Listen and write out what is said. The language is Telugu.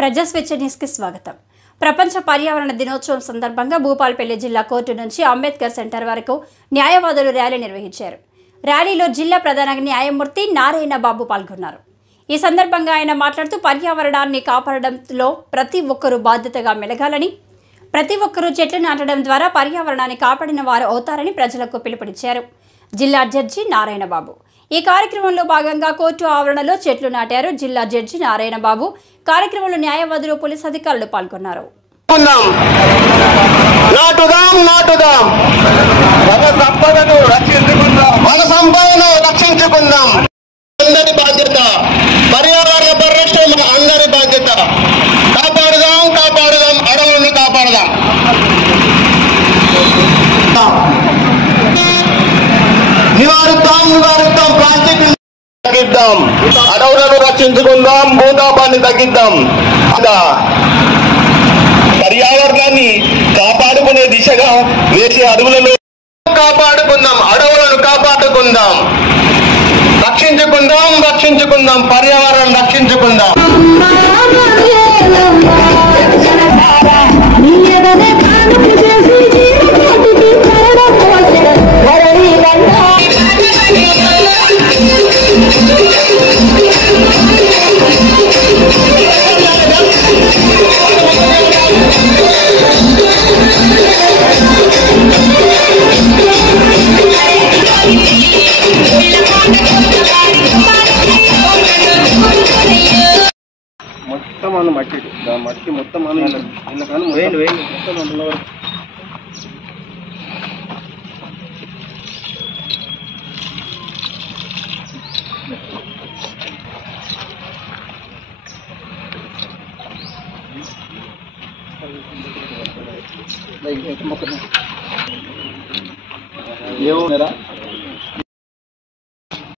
ప్రజాస్వేచ్ఛ న్యూస్కి స్వాగతం. ప్రపంచ పర్యావరణ దినోత్సవం సందర్భంగా భూపాలపల్లి జిల్లా కోర్టు నుంచి అంబేద్కర్ సెంటర్ వరకు న్యాయవాదులు ర్యాలీ నిర్వహించారు. ర్యాలీలో జిల్లా ప్రధాన న్యాయమూర్తి నారాయణ బాబు పాల్గొన్నారు. ఈ సందర్భంగా ఆయన మాట్లాడుతూ పర్యావరణాన్ని కాపాడడంలో ప్రతి ఒక్కరూ బాధ్యతగా మెలగాలని, ప్రతి ఒక్కరూ చెట్లు నాటడం ద్వారా పర్యావరణాన్ని కాపాడిన వారు అవుతారని ప్రజలకు పిలుపునిచ్చారు. జిల్లా జడ్జి నారాయణ బాబు ఈ కార్యక్రమంలో భాగంగా కోర్టు ఆవరణలో చెట్లు నాటారు. జిల్లా జడ్జి నారాయణ బాబు కార్యక్రమంలో న్యాయవాదులు, పోలీసు అధికారులు పాల్గొన్నారు. అందరి బాధ్యత, పర్యావరణ పరిరక్షణ అందరి బాధ్యత. కాపాడుదాం, కాపాడుదాం, అడవులను కాపాడుదాం. నివారిద్దాం, ప్లాస్టిక్ తగ్గిద్దాం, అడవులను రక్షించుకుందాం, భూతాపాన్ని తగ్గిద్దాం. పర్యావరణాన్ని కాపాడుకునే దిశగా వేసే అడవులను కాపాడుకుందాం, అడవులను కాపాడుకుందాం, రక్షించుకుందాం, పర్యావరణం రక్షించుకుందాం. మొత్తం అన్న మట్టి మొత్తం అన్న మొత్తం అందులో ఏమో